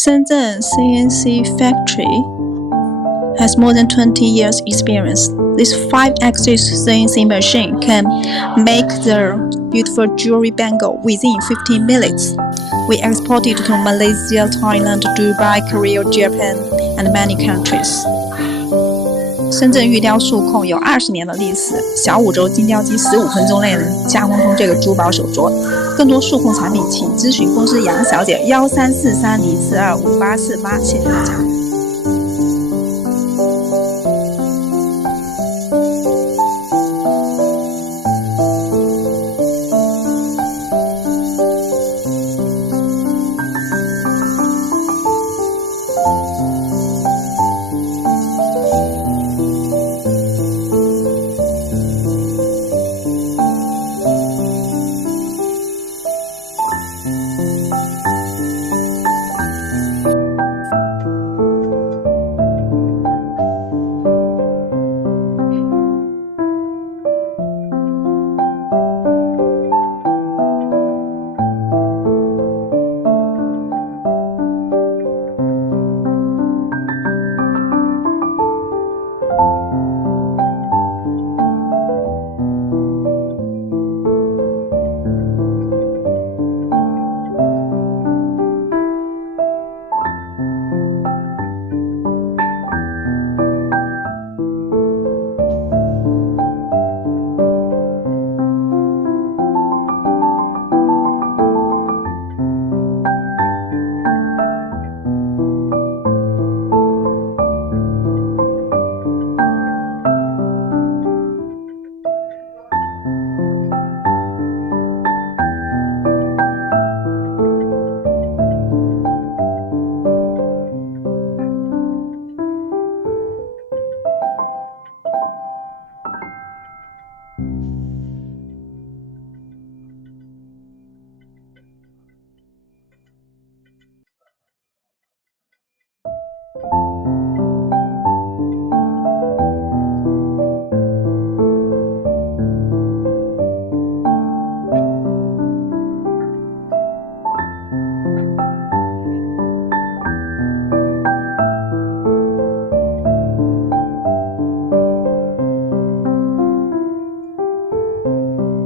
Shenzhen CNC factory has more than 20 years experience. This 5-axis CNC machine can make the beautiful jewelry bangle within 15 minutes. We export it to Malaysia, Thailand, Dubai, Korea, Japan, and many countries. 深圳玉雕数控有20年的历史，小五轴精雕机15分钟内能加工出这个珠宝手镯。更多数控产品，请咨询公司杨小姐134304258448，谢谢大家。